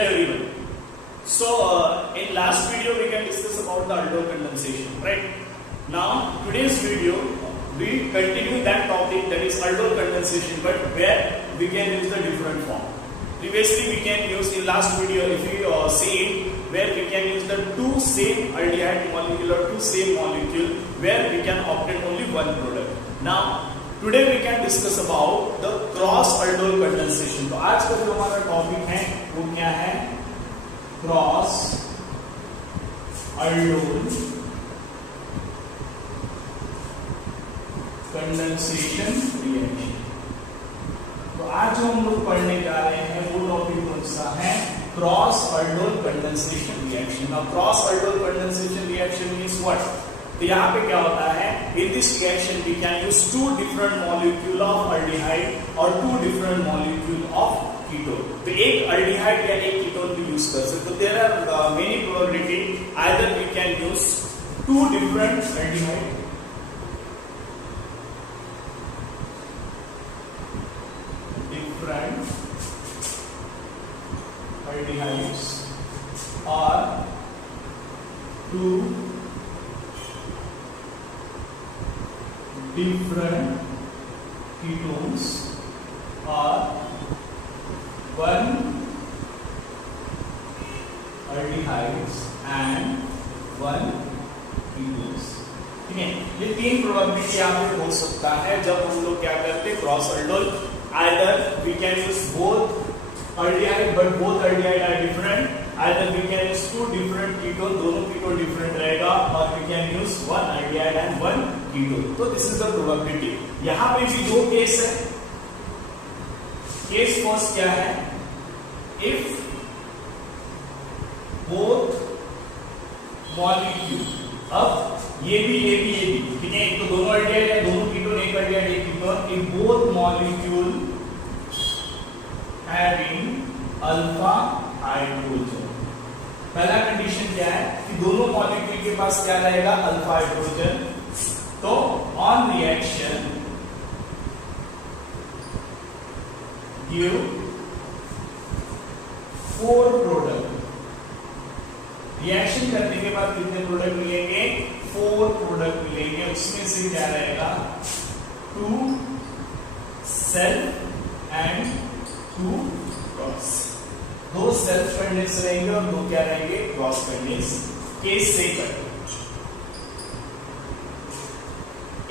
Hello everyone. So in last video we can discuss about the aldol condensation, right? Now today's video we continue that topic, that is aldol condensation, but where we can use the different form. Previously we can use in last video, if you see it, where we can use the two same aldehyde molecule or two same molecule where we can obtain only one product. Now today we can discuss about the cross aldol condensation. तो आज का जो हमारा topic है वो क्या है? Cross aldol condensation reaction. तो आज जो हम लोग पढ़ने जा रहे हैं वो टॉपिक कौन सा है? Cross aldol condensation reaction. Now cross aldol condensation reaction means what? तो यहाँ पे क्या होता है? In this reaction we can use two different molecule of aldehyde और two different molecule of ketone. तो एक अल्डिहाइड या एक कीटोन भी यूज कर सकते. तो there are many probability either we can use two different aldehyde aldehydes or two different ketones or one aldehydes and one ketones. ठीक है, ये तीन प्रोबेबिलिटी यहाँ पे हो सकता है जब हम लोग क्या करते हैं cross aldol. Either we can use both aldehyde but both aldehyde are different. Either we can use two different ketone, दोनों ketone different रहेगा, or we can use one aldehyde and one ketone. तो this is the probability. यहाँ पे भी दो case है. Case first क्या है? If both molecule, अब ये भी ठीक है, एक तो दोनों aldehyde है, दोनों ketone, एक aldehyde एक ketone. If both molecule having alpha hydrogen. पहला कंडीशन क्या है कि दोनों मॉलिक्यूल के पास क्या रहेगा? Alpha hydrogen. तो on reaction give 4 product. Reaction करने के बाद कितने प्रोडक्ट मिलेंगे? 4 प्रोडक्ट मिलेंगे. उसमें से क्या रहेगा? 2 सेल्फ एंड 2 क्रॉस. दो सेल्फ कंडेंस रहेंगे और दो क्या रहेंगे? Cross condense. केस से करते.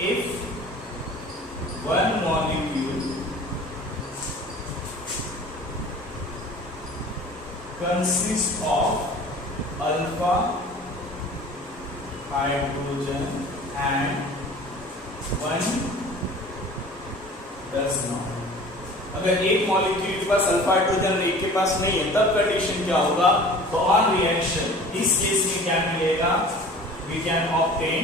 If one molecule consist of alpha hydrogen and one does not. अगर एक मॉलिक्यूल के पास अल्फा हाइड्रोजन और एक के पास नहीं है तब कंडीशन क्या होगा? तो ऑन रिएक्शन इस केस में क्या मिलेगा? वी कैन ऑब्टेन,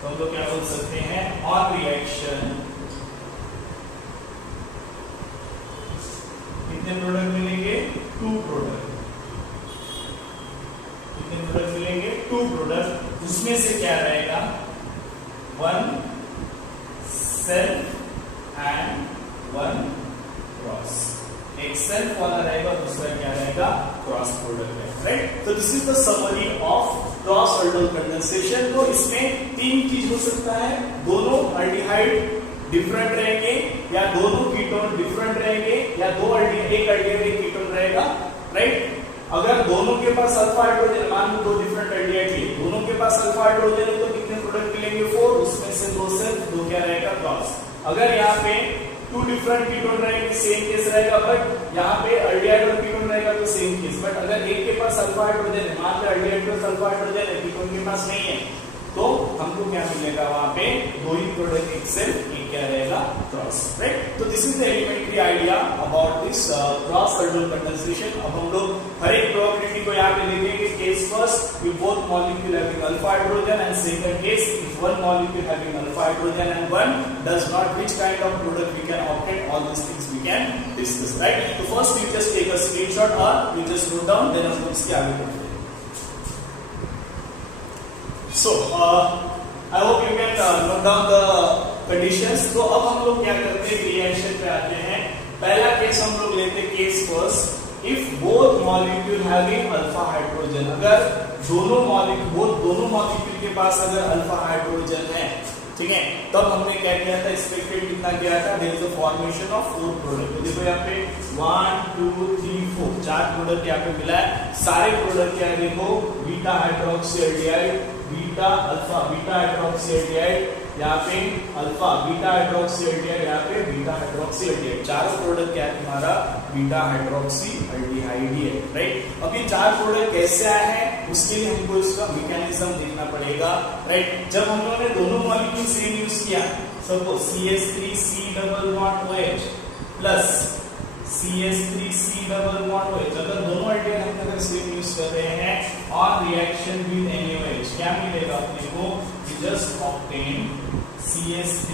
तो हम लोग क्या बोल सकते हैं? ऑन रिएक्शन कितने प्रोडक्ट मिलेंगे? 2 प्रोडक्ट. कितने प्रोडक्ट मिलेंगे? 2 प्रोडक्ट. उसमें से क्या रहेगा? 1 सेल्फ एंड 1 क्रॉस. एक सेल्फ वाला रहेगा, दूसरा क्या रहेगा? क्रॉस प्रोडक्ट है, राइट? तो this is the summary of cross aldol condensation. तो इसमें 3 चीज हो सकता है. दोनों अल्डिहाइड डिफरेंट रहेंगे, या दोनों कीटोन डिफरेंट रहेंगे, या दो अल्डिहाइड एक अल्डिहाइड एक कीटोन रहेगा, राइट? अगर दोनों के पास अल्फा हाइड्रोजन, मान लो 2 डिफरेंट अल्डिहाइड है, दोनों के पास अल्फा हाइड्रोजन है, तो कितने प्रोडक्ट मिलेंगे? 4. उसमें से 2 सेल्फ, 2 क्या रहेगा? क्रॉस. अगर यहाँ पे 2 डिफरेंट कीटोन रहेंगे, सेम केस रहेगा. बट यहाँ पे अल्डिहाइड और कीटोन रहेगा तो सेम केस. बट अगर एक के पास अल्फा हाइड्रोजन है, मान लो अल्डिहाइड प्लस अल्फा हाइड्रोजन है, कीटोन के पास नहीं है, तो हमको क्या मिलेगा? वहां पे 2 ही प्रोडक्ट, एक सेल्फ, एक क्या रहेगा? Cross, right? तो this is the elementary idea about this cross aldol condensation. अब हम लोग हर एक प्रोबेबिलिटी को यहाँ पे लिखेंगे. Case first, if both molecule having alpha hydrogen, and second case, if one molecule having alpha hydrogen and one does not, which kind of product we can obtain? All these things we can discuss, right? So first we just take a screenshot or we just note down, then हम लोग इसके आगे बढ़ते हैं. So I hope you can note down the conditions. तो अब हम लोग क्या करते हैं? रिएक्शन पे आते हैं. पहला केस हम लोग लेते हैं, case first. If both molecule having alpha hydrogen, अगर दोनों मॉलिक्यूल के पास अगर अल्फा हाइड्रोजन है, ठीक है, तब हमने क्या किया था, एक्सपेक्टेड कितना किया था, there is a formation of 4 product. तो देखो यहाँ पे 1 2 3 4 4 प्रोडक्ट यहाँ पे मिला है। सारे प्रोडक्ट क्या है देखो, beta hydroxy aldehyde, beta alpha, beta hydroxy aldehyde, यहाँ पे अल्फा, बीटा हाइड्रोक्सी एल्डिहाइड, यहाँ पे बीटा हाइड्रोक्सी एल्डिहाइड। चारों प्रोडक्ट क्या है तुम्हारा, बीटा हाइड्रोक्सी एल्डिहाइड ही है, राइट। अब ये 4 प्रोडक्ट कैसे आए हैं, उसके लिए हमको इसका मैकेनिज्म देखना पड़ेगा, राइट। जब हम लोगों ने दोनों मॉलिक्यूल सेम यूज किया, suppose CH3C double bond OH plus CH3C double bond OH, अगर दोनों एल्डिहाइड हम अगर सेम यूज कर रहे हैं और रिएक्शन विद NaOH, क्या मिलेगा अपने को, just obtain CH3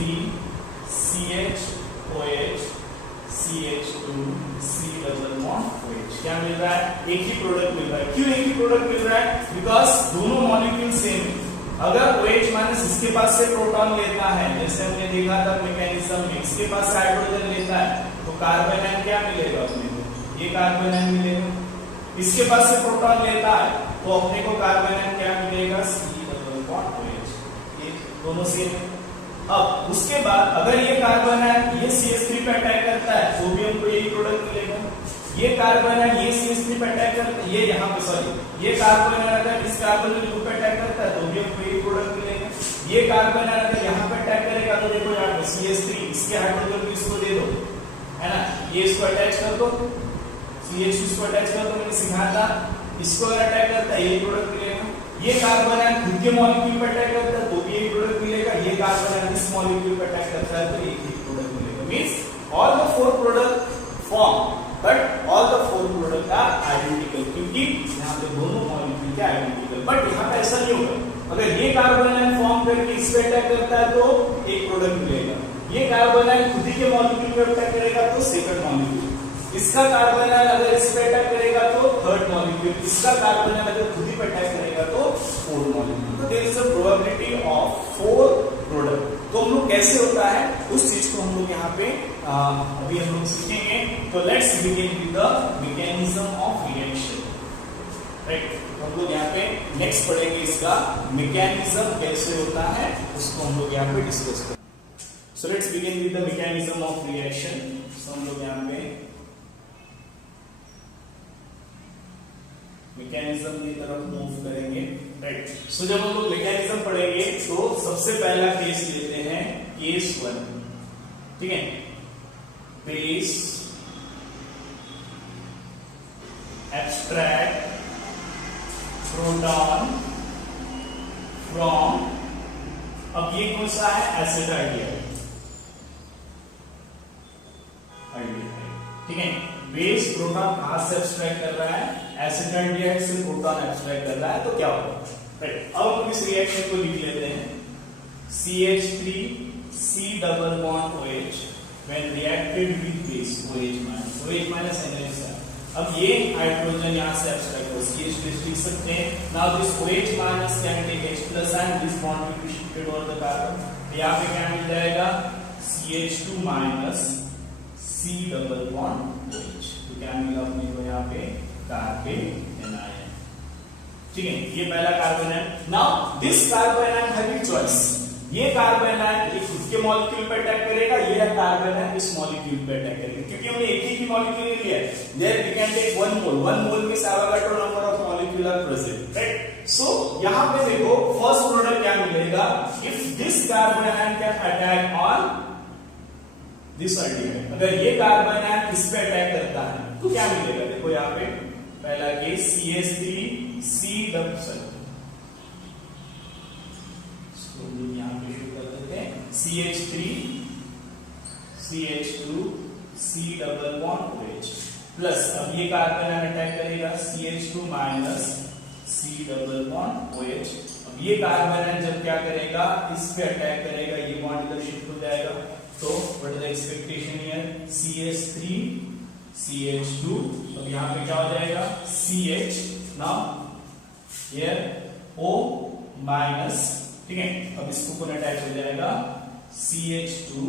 CHOH CH2C double bond OH। क्या मिल रहा है, एक ही प्रोडक्ट मिल रहा है। क्यों एक ही प्रोडक्ट मिल रहा है, बिकॉज दोनों मॉलिक्यूल सेम है। अगर OH माइनस इसके पास से प्रोटॉन लेता है, जैसे हमने देखा था मैकेनिज्म में, इसके पास से हाइड्रोजन लेता है, तो कार्बन आयन क्या मिलेगा अपने को, ये कार्बन आयन मिलेगा। इसके पास से प्रोटॉन लेता है तो अपने को कार्बन आयन क्या मिलेगा, C डबल बॉन्ड OH, ये दोनों सेम है। अब उसके बाद अगर ये कार्बन आयन ये CH3 पे अटैक करता है तो भी हमको यही प्रोडक्ट मिलेगा। ये कार्बन आयन ये CH3 पे अटैक करता है, ये यहाँ पे सॉरी, ये कार्बन आयन अगर इस कार्बन ग्रुप पे अटैक करता है तो भी हमको यही प्रोडक्ट मिलेगा। ये कार्बन आयन अगर यहाँ पे अटैक करेगा तो देखो यहाँ पे CH3, इसके हाइड्रोजन को इसको दे दो, है ना, ये इसको अटैच कर दो, CH2 इसको अटैच कर दो, मैंने सिखाया था। इसको अगर अटैक करता है यही प्रोडक्ट मिलेगा। ये कार्बन आयन खुद के मॉलिक्यूल पे अटैक करता है तो भी यही प्रोडक्ट मिलेगा। ये कार्बन आयन इस मॉलिक्यूल पे अटैक करता है तो एक ही प्रोडक्ट मिलेगा। Means all the 4 product form, but all the 4 product are identical, क्योंकि यहाँ पे दोनों मॉलिक्यूल के आइडेंटिकल। बट यहाँ पे ऐसा नहीं होगा, अगर ये कार्बन आयन फॉर्म करके इस पे अटैक करता है तो एक प्रोडक्ट मिलेगा। ये कार्बन आयन खुद ही के मॉलिक्यूल पे अटैक करेगा तो सेकंड मॉलिक्यूल। इसका कार्बन आयन अगर इस पे अटैक करेगा तो थर्ड मॉलिक्यूल। इसका कार्बन आयन अगर खुद ही पे अटैक करेगा तो फोर्थ मॉलिक्यूल। तो there is a probability of 4 product. तो हम लोग कैसे होता है उस चीज को हम लोग यहाँ पे अभी हम लोग सीखेंगे। तो let's begin with the mechanism of reaction, right. हम लोग यहाँ पे नेक्स्ट पढ़ेंगे इसका मैकेनिज्म कैसे होता है, उसको हम लोग यहाँ पे डिस्कस करेंगे। So let's begin with the mechanism of reaction. So हम लोग यहाँ पे मैकेनिज्म की तरफ मूव करेंगे, राइट। सो जब हम लोग मैकेनिज्म पढ़ेंगे तो सबसे पहला केस लेते हैं, केस 1, ठीक है। बेस एक्सट्रैक्ट प्रोटॉन फ्रॉम, अब ये कौन सा है, एसिटाइड, ठीक है। बेस प्रोटॉन कहां से एक्सट्रैक्ट कर रहा है, एसिटाइड से प्रोटॉन एक्सट्रैक्ट कर रहा है, तो क्या होगा, राइट। अब हम इस रिएक्शन को लिख लेते हैं, CH3C double bond OH when reacted with base OH minus NaOH। अब ये हाइड्रोजन यहाँ से एक्सट्रैक्ट हो, CH3 लिख सकते हैं। Now this OH minus can take H plus and this bond will be shifted over the carbon। यहाँ पे क्या मिल जाएगा, CH2 minus C double bond OH। तो क्या मिला अपने को यहाँ पे, कार्बन आयन, ठीक है। ये पहला carbon ion. Now this carbon ion having choice, ये कार्बन आयन ये खुद के मॉलिक्यूल पे अटैक करेगा, ये कार्बन आयन इस मॉलिक्यूल पे अटैक करेगा, क्योंकि हमने एक ही मॉलिक्यूल लिया है। There we can take 1 mole में Avogadro number of molecule are present, right. So यहां पे देखो फर्स्ट प्रोडक्ट क्या मिलेगा, if this carbon ion can attack on this aldehyde, अगर ये कार्बन आयन इस पे अटैक करता है तो क्या मिलेगा, देखो यहाँ पे पहला केस CH3C डबल, यहाँ पे शुरू कर देते हैं, CH3 CH2 C double bond OH plus, अब ये कार्बन आयन अटैक करेगा CH2 minus C double bond OH। अब ये कार्बन आयन जब क्या करेगा, इस पे अटैक करेगा, ये बॉन्ड इधर शिफ्ट हो जाएगा, तो what is the expectation here, CH3 CH2, अब यहाँ पे क्या हो जाएगा CH, now here O minus, ठीक है। अब इसको पुनः अटैच हो जाएगा CH2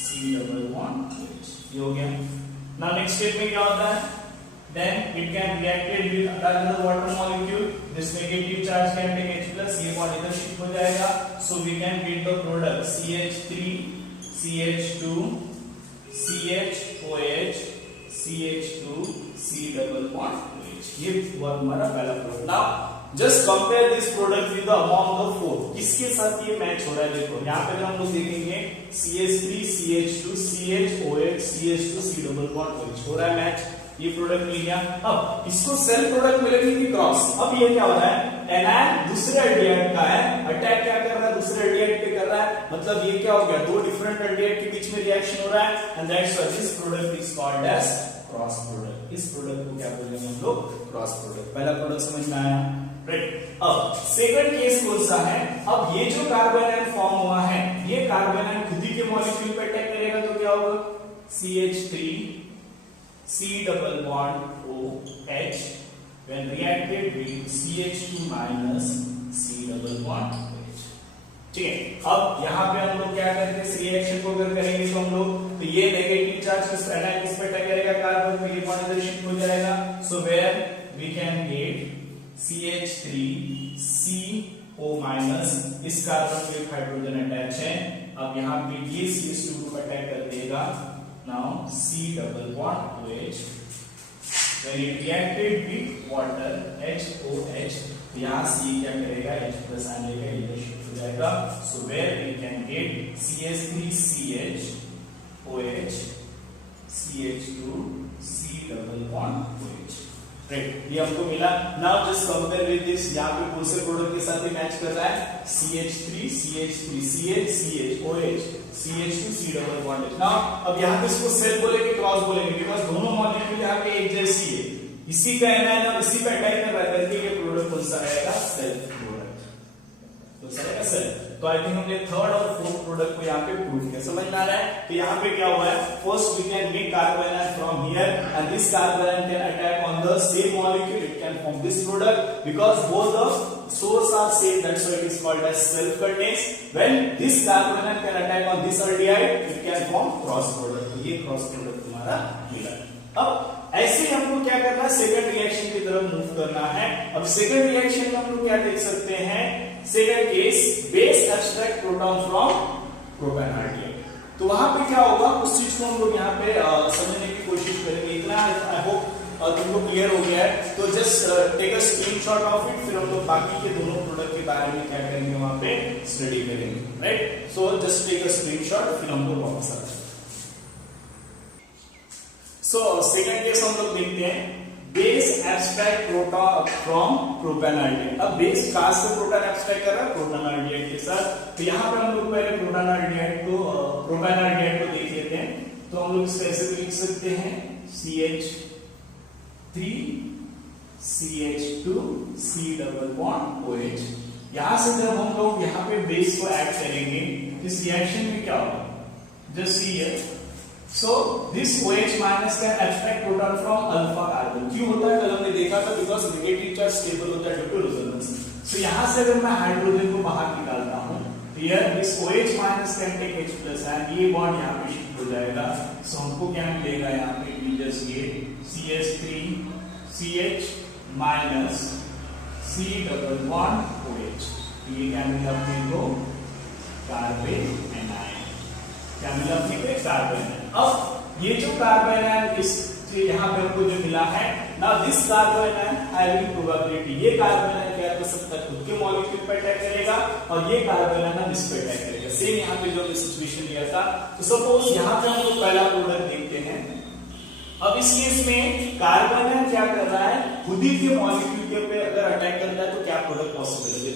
C double bond OH, ये हो गया। नाउ नेक्स्ट स्टेप में क्या होता है, then it can reacted with another water molecule. This negative charge can take H plus, ये bond इधर shift हो जाएगा. So we can get the product CH3 CH2 CHOH CH2 C double bond OH. ये हुआ हमारा पहला product. Now just compare this product with the among the four. किसके साथ ये मैच हो रहा है देखो. यहाँ पे हम लोग देखेंगे CH3 CH2 CHOH CH2 C double bond OH हो रहा है मैच. ये प्रोडक्ट मिल गया. अब इसको सेल्फ प्रोडक्ट मिलेगी कि क्रॉस. अब ये क्या हो रहा है, एनायन दूसरे एल्डिहाइड का है, अटैक क्या कर रहा है, दूसरे एल्डिहाइड पे कर रहा है. मतलब ये क्या हो गया, दो डिफरेंट एल्डिहाइड के बीच में रिएक्शन हो रहा है. And that's why this product is called as cross product. इस प्रोडक्ट को क्या बोलेंगे हम लोग, क्रॉस प्रोडक्ट. पहला प्रोडक्ट समझ में आया, राइट. अब सेकंड केस कौन सा है, अब ये जो कार्बन आयन फॉर्म हुआ है, ये कार्बन आयन खुद ही के मॉलिक्यूल पे अटैक करेगा तो क्या होगा, CH3 C double bond OH when reacted with CH2 minus C double bond OH. ठीक है. अब यहाँ पे हम लोग क्या करते हैं, इस रिएक्शन को अगर करेंगे तो हम लोग, तो ये नेगेटिव चार्ज किस पे अटैक करेगा, कार्बन पे, ये बॉन्ड इधर शिफ्ट हो जाएगा. So where we can get CH3 CO minus, इस कार्बन पे हाइड्रोजन अटैच है. अब यहाँ पे ये CH2 को अटैक कर देगा. Now C double bond OH when it reacted with water HOH, यहाँ C क्या करेगा, H plus आने का इधर शिफ्ट हो जाएगा. So where we can get CH3CH OH CH2 C double bond OH. Right, ये हमको मिला. Now just compare with this. यहाँ पे कौन से प्रोडक्ट के साथ मैच कर रहा है, CH3 CH3 CH CH OH CH2 C double bond H. Now अब यहाँ पे इसको सेल्फ बोलेंगे, क्रॉस बोलेंगे, बिकॉज़ दोनों मॉलिक्यूल यहाँ पे एक जैसी है. इसी का एनायन और इसी पे अटैक कर रहा है, करके ये प्रोडक्ट कौन सा रहेगा, सेल्फ प्रोडक्ट. तो रहेगा सेल्फ. तो आई थिंक हमने थर्ड और फोर्थ प्रोडक्ट को यहाँ पे प्रूव किया. समझ में आ रहा है. तो यहाँ पे क्या हुआ है, first we can make carbanion from here and this carbon ion can attack on the same molecule. It can form this product because both the source are same, that's why it is called as self contains. When this carbon atom can attack on this aldehyde, it can form cross product. तो ये cross product तुम्हारा मिला. अब ऐसे ही हमको क्या करना है, सेकंड रिएक्शन की तरफ मूव करना है. अब सेकंड रिएक्शन में हम लोग क्या देख सकते हैं, second case, base extract proton from propenoid. तो वहां पे क्या होगा, उस चीज को हम लोग यहाँ पे समझने की कोशिश करेंगे. इतना आई होप तुमको क्लियर हो गया है. तो just take a screenshot of it, फिर हम लोग बाकी के दोनों प्रोडक्ट के बारे में क्या करेंगे वहां पे स्टडी करेंगे. Right, so just take a screenshot, फिर हम लोग वापस आते हैं. सो सेकंड केस हम लोग देखते हैं, base abstract proton from propanoid. अब बेस कहां से प्रोटॉन एब्स्ट्रैक्ट कर रहा है, प्रोपेनॉइड के साथ. तो यहाँ पे हम लोग पहले प्रोपेनॉइड को देख लेते हैं. तो हम लोग इसको ऐसे लिख सकते हैं, CH3 CH2 C double bond OH. यहां से जब हम लोग यहाँ पे बेस को ऐड करेंगे, इस रिएक्शन में क्या होगा, just see here. So this OH minus can abstract proton from alpha carbon. क्यों होता है, कल हमने देखा था, बिकॉज़ नेगेटिव चार्ज स्टेबल होता है ड्यू टू रेजोनेंस. सो यहां से अगर मैं हाइड्रोजन को बाहर निकालता हूं, here this OH minus can take H plus and ये बॉन्ड यहां पे शिफ्ट हो जाएगा. सो हमको क्या मिलेगा, यहां पे we just get CH3 CH minus C double bond OH. ये क्या मिला अपने को, कार्बन एनायन. क्या मिला अपने को, कार्बन एनायन. अब ये जो कार्बन एनायन इस यहाँ पे हमको जो मिला है, now this carbon anion having probability, ये कार्बन एनायन क्या कर सकता है, खुद के मॉलिक्यूल पे अटैक करेगा और ये कार्बन एनायन इस पे अटैक करेगा. सेम यहाँ पे जो सिचुएशन लिया था. तो सपोज यहाँ पे हम लोग पहला प्रोडक्ट देखते हैं. अब इस केस में कार्बन आयन क्या कर रहा है, खुद ही के मॉलिक्यूल के पे अगर अटैक करता है तो क्या प्रोडक्ट पॉसिबल है.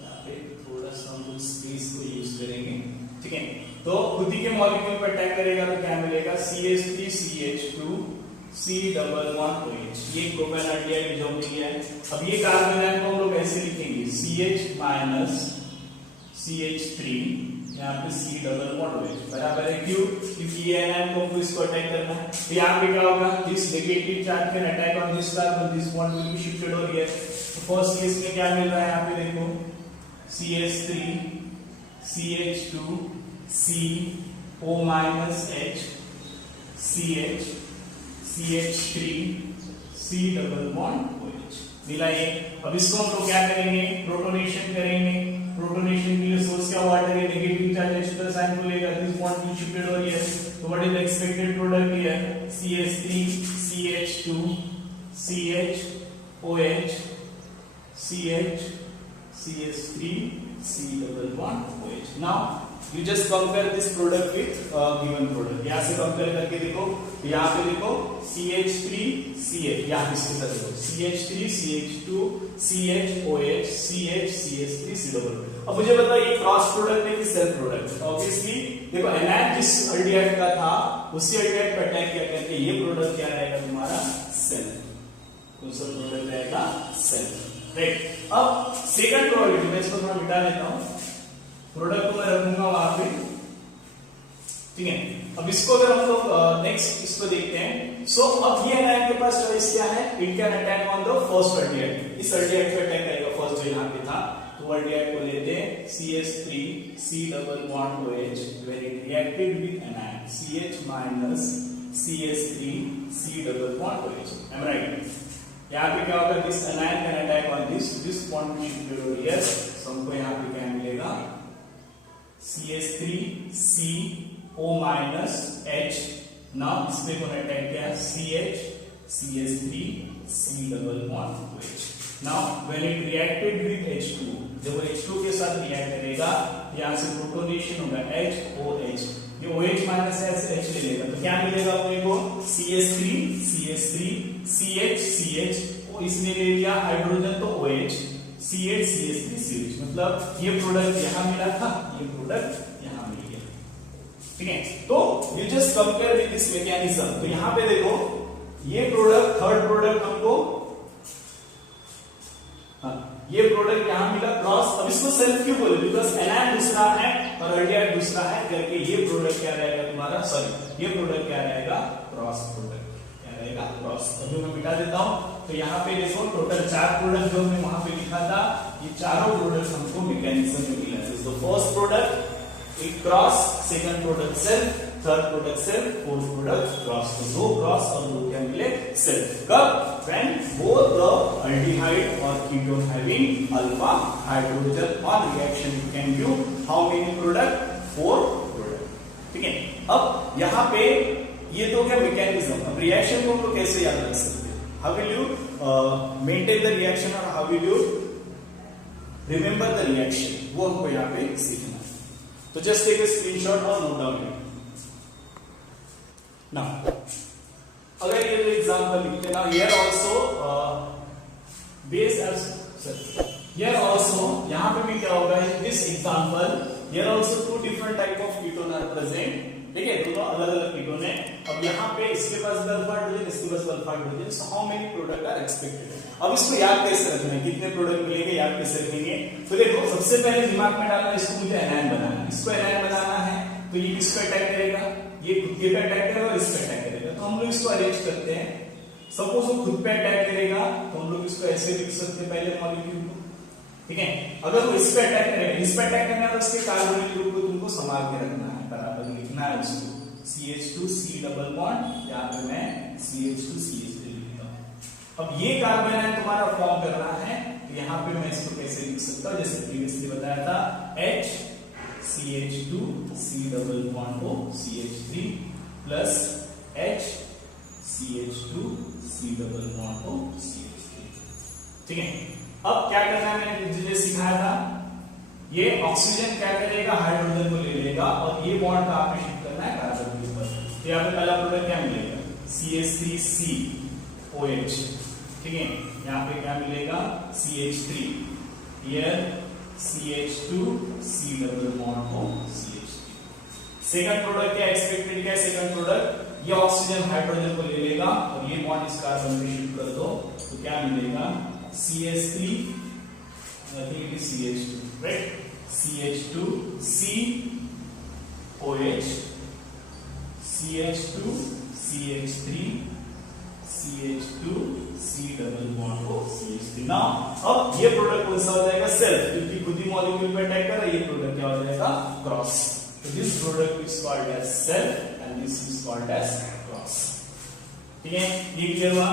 यहाँ पे थोड़ा सा हम स्पेस को यूज करेंगे. ठीक है, तो खुद ही के मॉलिक्यूल पे अटैक करेगा तो क्या मिलेगा, CH3 CH2 C double bond OH. ये प्रोपेनॉइड जो हमने लिया है. अब ये कार्बन आयन को हम लोग ऐसे लिखेंगे, CH minus CH3 यहाँ पे C double bond OH बराबर है. क्यों, क्योंकि ये एनायन को इसको अटैक करना है. तो यहाँ पे क्या होगा, this negative charge can attack on this carbon, this bond will be shifted over here. तो फर्स्ट केस में क्या मिल रहा है, यहाँ पे देखो CH3 CH2 C O minus H CH CH3 C double bond OH मिला ये। अब इसको हम लोग क्या करेंगे, प्रोटोनेशन करेंगे। प्रोटोनेशन के लिए सोर्स क्या वाटर है, नेगेटिव चार्ज एक्स्ट्रा साइन को लेकर this bond will shifted over here. So what is the expected product here? CH3 CH2 CH OH CH CH3 C double bond OH. Now you just compare this product with given product. यहाँ से compare करके देखो, यहाँ पे देखो CH3 CH, यहाँ इसके साथ देखो CH3 CH2 CH OH CH CH3 C double bond. अब मुझे बताओ ये क्रॉस प्रोडक्ट है कि सेल्फ प्रोडक्ट? ऑब्वियसली देखो एनायन जिस एल्डिहाइड का था उसी एल्डिहाइड पर अटैक किया करके ये प्रोडक्ट क्या रहेगा तुम्हारा, सेल्फ। कौन सा प्रोडक्ट रहेगा, सेल्फ, राइट। अब सेकंड प्रोबेबिलिटी मैं इसको थोड़ा मिटा देता हूं, प्रोडक्ट को मैं रखूंगा वहां पे, ठीक है। अब इसको अगर हम लोग नेक्स्ट इसको देखते हैं, सो अब ये एनायन के पास चॉइस क्या है, it can attack on the first aldehyde. इस एल्डिहाइड पे अटैक करेगा फर्स्ट जो यहां पे था, तो एल्डिहाइड को लेते हैं CH3 C double bond OH where it reacted with anion CH minus CH3 C double bond OH. Am I right? यहाँ पे क्या होगा, this anion can attack on this bond will shift over here, so हमको यहाँ पे क्या मिलेगा CH3 C O minus H. now इस पे कौन अटैक किया, CH CH3 C double bond OH. now when it reacted with H2, जब वो H2 के साथ रिएक्ट करेगा यहाँ से प्रोटोनेशन होगा HOH, ये OH माइनस H ले लेगा तो क्या मिलेगा अपने को CH3 CH3 CH CH, और इसने ले लिया हाइड्रोजन तो OH CH CH3 CH, मतलब ये प्रोडक्ट यहाँ मिला था, ये प्रोडक्ट यहाँ मिल गया, ठीक है। तो you just compare with this mechanism. तो यहाँ पे देखो ये प्रोडक्ट, थर्ड प्रोडक्ट हमको ये प्रोडक्ट यहां मिला क्रॉस। अब इसको सेल्फ क्यों बोले, बिकॉज एनायन दूसरा है और एल्डिहाइड दूसरा है करके ये प्रोडक्ट क्या रहेगा तुम्हारा, सॉरी ये प्रोडक्ट क्या रहेगा, क्रॉस प्रोडक्ट, क्या रहेगा क्रॉस। अभी मैं मिटा देता हूं। तो यहाँ पे देखो टोटल 4 प्रोडक्ट जो हमने वहां पे लिखा था, ये चारों प्रोडक्ट हमको मैकेनिज्म में मिला है। तो first product it cross, second product self, third product self, fourth product cross. तो 2 क्रॉस और 2 क्या मिले, सेल्फ। कब, when both the aldehyde or ketone having alpha hydrogen on reaction it can give how many product, 4 product, ठीक है। अब यहाँ पे ये तो क्या मैकेनिज्म। अब रिएक्शन को हम लोग कैसे याद रख सकते हैं, how will you maintain the reaction और how will you remember the reaction, वो हमको यहाँ पे सीखना है। तो जस्ट टेक अ स्क्रीनशॉट और नोट डाउन इट। नाउ अगर ये एग्जांपल लिखते हैं ना, here also base as here also, यहां पे भी क्या होगा, this example here also 2 different type of ketone are present, ठीक है, दोनों अलग अलग कीटोन है। अब यहाँ पे इसके पास अल्फा हाइड्रोजन, इसके पास alpha hydrogen, so how many product are expected. अब इसको याद कैसे रखना है, कितने प्रोडक्ट मिलेंगे याद कैसे रखेंगे। तो देखो सबसे पहले दिमाग में डालना, इसको मुझे एनायन बनाना है, इसको एनायन बनाना है, तो ये किस पे अटैक करेगा, ये खुद के पे अटैक करेगा और इस पे अटैक करेगा। तो हम लोग इसको अरेंज करते हैं। सपोज वो खुद पे अटैक करेगा तो हम लोग इसको ऐसे लिख सकते हैं पहले मॉलिक्यूल को, ठीक है। अगर वो इस पे अटैक करेगा, इस पे अटैक करना है तो उसके कार्बोनिल ग्रुप को तुमको संभाल के रखना है, बराबर लिखना है उसको CH2 C डबल बॉन्ड, यहाँ पे मैं CH2 CH3 लिखता हूँ। अब ये कार्बन है तुम्हारा फॉर्म करना है, तो यहाँ पे मैं इसको कैसे लिख सकता हूँ, जैसे प्रीवियसली बताया था H CH2 C double bond O CH3 plus H CH2 C double bond O CH3, ठीक है। अब क्या करना है, मैंने जिसे सिखाया था, ये ऑक्सीजन क्या करेगा, हाइड्रोजन को ले लेगा और ये बॉन्ड कहां पे शिफ्ट करना है, कार्बन के ऊपर। तो यहाँ पे पहला प्रोडक्ट क्या मिलेगा, CH3C OH, ठीक है। यहाँ पे क्या मिलेगा CH3, here CH2 C double bond O CH3। Second product क्या एक्सपेक्टेड, क्या सेकंड प्रोडक्ट, ये ऑक्सीजन हाइड्रोजन को ले लेगा और ये बॉन्ड इस कार्बन पे शिफ्ट कर दो, तो क्या मिलेगा CH3 CH2, right, CH2 C OH CH2 CH3 CH2 C double bond O CH3। ना अब ये प्रोडक्ट कौन सा हो जाएगा, सेल्फ, क्योंकि खुद ही मॉलिक्यूल पे अटैक कर रहा है, ये प्रोडक्ट क्या हो जाएगा, क्रॉस। तो this product is called as self and this is called as cross. ठीक है, ये क्लियर हुआ।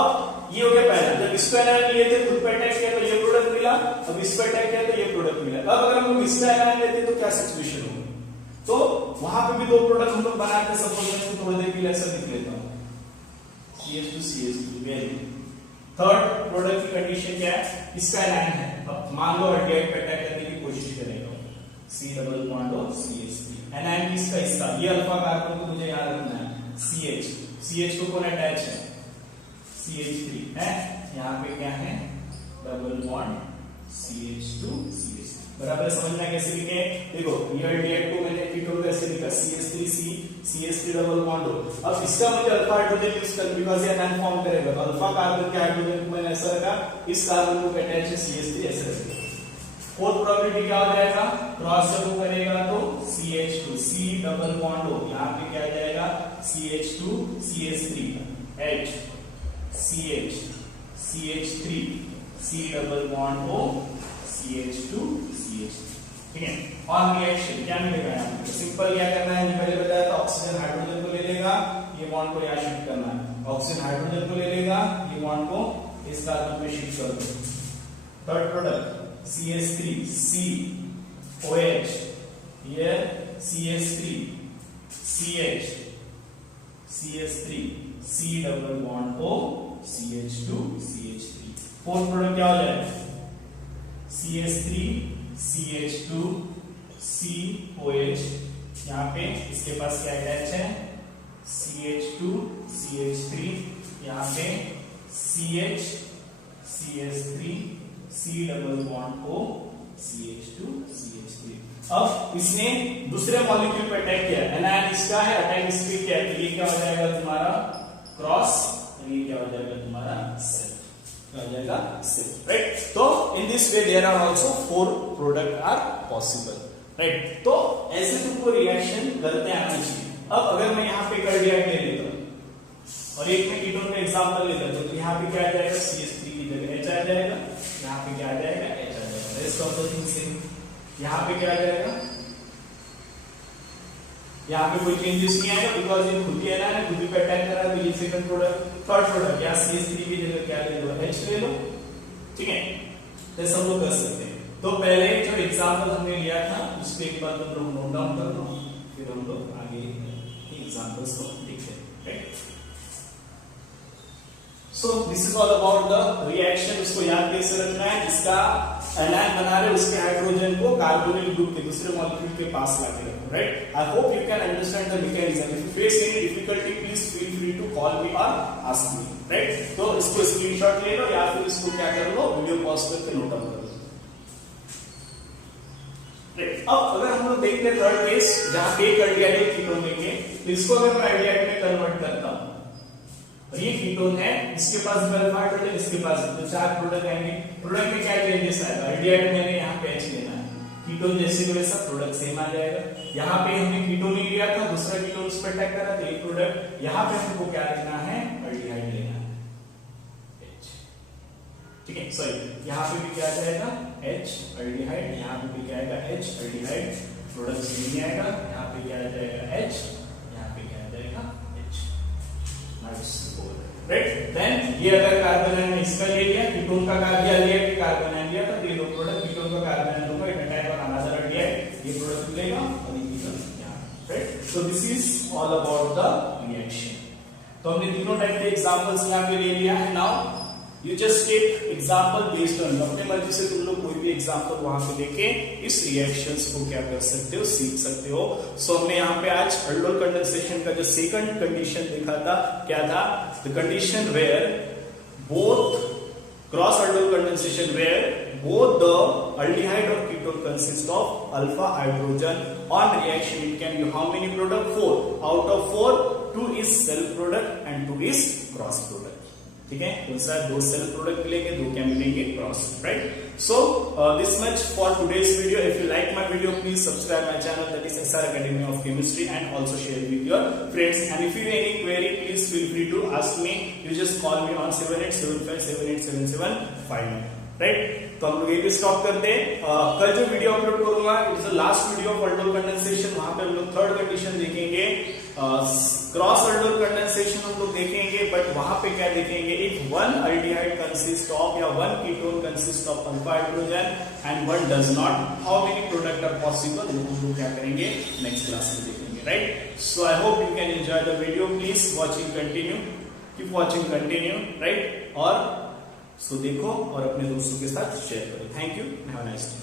अब ये हो गया पहला, जब इस पे एनायन लिए थे खुद पे अटैक किया तो ये प्रोडक्ट मिला, अब इस पे अटैक किया तो ये प्रोडक्ट मिला। अब अगर हम लोग इस पे एनायन लेते तो क्या सिचुएशन होगी? तो वहां पे भी दो प्रोडक्ट हम लोग बनाते, सपोज मैं इसको थोड़ी देर के लिए ऐसा लिख लेता हूं, CH2 वेरी। थर्ड प्रोडक्ट की कंडीशन क्या है? इसका एनायन है, अब मान लो अल्डिहाइड पे अटैक करने की कोशिश करेगा, C डबल बॉन्ड और CH3 एनायन किसका? इसका। ये अल्फा कार्बन को मुझे याद रखना है, CH को कौन अटैच है? CH3 है, यहाँ पे क्या है? डबल बॉन्ड CH2 CH3 बराबर। समझना कैसे लिखे? देखो ये अल्डिहाइड को मैंने कीटोन कैसे लिखा, CH3 डबल बॉन्ड हो। अब इसका मुझे अल्फा हाइड्रोजन यूज करना, बिकॉज़ ये एनायन फॉर्म करेगा, तो अल्फा कार्बन के हाइड्रोजन को मैंने ऐसा रखा, इस कार्बन को अटैच है CH3 ऐसे रखेगा। फोर्थ प्रोबेबिलिटी क्या हो जाएगा? क्रॉस जब वो करेगा तो CH2 C डबल बॉन्ड हो, यहाँ पे क्या आ जाएगा? CH2 CH3 H CH CH3 C double bond हो CH2 CH3। ठीक है, और रिएक्शन क्या मिलेगा? यहाँ पे सिंपल क्या करना है, पहले बताया था, ऑक्सीजन हाइड्रोजन को ले लेगा, ये बॉन्ड को यहाँ शिफ्ट करना है, ऑक्सीजन हाइड्रोजन को ले लेगा, ये बॉन्ड को इस कार्बन पे शिफ्ट कर दो। Third product CH3 C OH, ये CH3 CH CH3 C double bond O CH2 CH3। Fourth product क्या हो जाएगा? CH3 CH2 COH, यहाँ पे इसके पास क्या अटैच है? CH2 CH3, यहाँ पे CH CH3 C double bond O CH2 CH3। अब इसने दूसरे मॉलिक्यूल पे अटैक किया, एनायन इसका है, अटैक इस पे किया, तो ये क्या हो जाएगा तुम्हारा? क्रॉस, और ये क्या हो जाएगा तुम्हारा? सेल्फ। क्या हो जाएगा? Self, right. तो in this way there are also 4 product are possible, right. तो ऐसे तुमको रिएक्शन करते आना चाहिए। अब अगर मैं यहाँ पे अल्डिहाइड ले लेता हूं और एक में कीटोन का एग्जांपल ले लेता हूं, तो यहाँ पे क्या आ जाएगा? CH3 की जगह H आ जाएगा, यहाँ पे क्या आ जाएगा? H आ जाएगा। Rest of the thing same. यहाँ पे क्या आ जाएगा? यहाँ पे कोई चेंजेस नहीं आएगा, बिकॉज ये खुद ही है ना, खुद ही पे अटैक कर रहा है, तो ये सेकंड प्रोडक्ट। थर्ड प्रोडक्ट यहाँ CH3 की जगह क्या ले लो? H ले लो। ठीक है, तो सब लोग कर सकते हैं। तो पहले जो एग्जांपल हमने लिया था उसके एक बार तुम लोग नोट डाउन कर लो, फिर हम लोग आगे एग्जांपल्स को देखते हैं, right. So this is all about the reaction। इसको याद कैसे रखना है? जिसका एनायन बना रहे उसके हाइड्रोजन को कार्बोनिल ग्रुप के दूसरे मॉलिक्यूल के पास लाके रखो, right. I hope you can understand the mechanism. If you face any difficulty please feel free to call me or ask me, right. तो इसको स्क्रीनशॉट ले लो या फिर इसको क्या कर लो, वीडियो पॉज करके नोट डाउन कर लो, राइट। अब अगर हम लोग देखते हैं थर्ड केस, जहां पे एक अल्डिहाइड कीटोन लेंगे, तो इसको अगर मैं अल्डिहाइड में कन्वर्ट करता हूं, ये कीटोन है, इसके पास अल्फा हाइड्रोजन, इसके पास, तो 4 प्रोडक्ट आएंगे। प्रोडक्ट में क्या चेंजेस आएगा? अल्डिहाइड मैंने यहाँ पे H लेना है, कीटोन जैसे को वैसा प्रोडक्ट सेम आ जाएगा। यहाँ पे हमने कीटोन ही लिया था, दूसरा कीटोन उस पर अटैक करा, तो एक प्रोडक्ट। यहाँ पे हमको क्या लेना है? अल्डिहाइड लेना है, H। ठीक है, सॉरी, यहाँ पे भी क्या आ जाएगा? H अल्डिहाइड, यहाँ पे भी क्या आएगा? H अल्डिहाइड, प्रोडक्ट सेम ही आएगा। यहाँ पे क्या आ जाएगा? H, यहाँ पे क्या आ जाएगा? H, right. देन ये अगर कार्बन है, इसका ले लिया, कीटोन का कार्बन लिया, कि कार्बन है लिया, तो ये दो प्रोडक्ट कीटोन का कार्बन होगा, इट अटैक और अनदर अल्डिहाइड, ये प्रोडक्ट मिलेगा और ये कीटोन यहां, right. So this is all about the reaction. तो हमने तीनों टाइप के एग्जांपल्स यहां पे ले लिया है। Now you just take example based on, अपने मर्जी से तुम लोग कोई भी एग्जांपल वहां पे लेके इस रिएक्शंस को क्या कर सकते हो, सीख सकते हो। सो हमने यहाँ पे आज अल्डोल कंडेंसेशन का जो सेकंड कंडीशन देखा था, क्या था? The condition where both cross aldol condensation where both the aldehyde or ketone consist of alpha hydrogen. On reaction it can give how many product? 4. Out of 4, 2 is self product and 2 is cross product. ठीक है, तो sir 2 self product मिलेंगे, 2 क्या मिलेंगे? Cross, right. So this much for today's video. If you like my video please subscribe my channel, that is SR Academy of Chemistry, and also share with your friends. And if you have any query, please feel free to ask me. You just call me on 7875787759. Right. तो हम लोग यही पे stop करते हैं। कल जो video upload करूंगा it is the last video of aldol condensation, वहां पे हम लोग थर्ड कंडीशन देखेंगे, क्रॉस अल्डोल कंडेंसेशन हम लोग देखेंगे, बट वहां पे क्या देखेंगे, if one aldehyde consist of या one ketone consist of alpha hydrogen and one does not, how many product are possible, वो हम लोग क्या करेंगे नेक्स्ट क्लास में देखेंगे, right. So I hope you can enjoy the video, please watching continue, keep watching continue, right. और सो देखो और अपने दोस्तों के साथ शेयर करो। Thank you, have a nice day.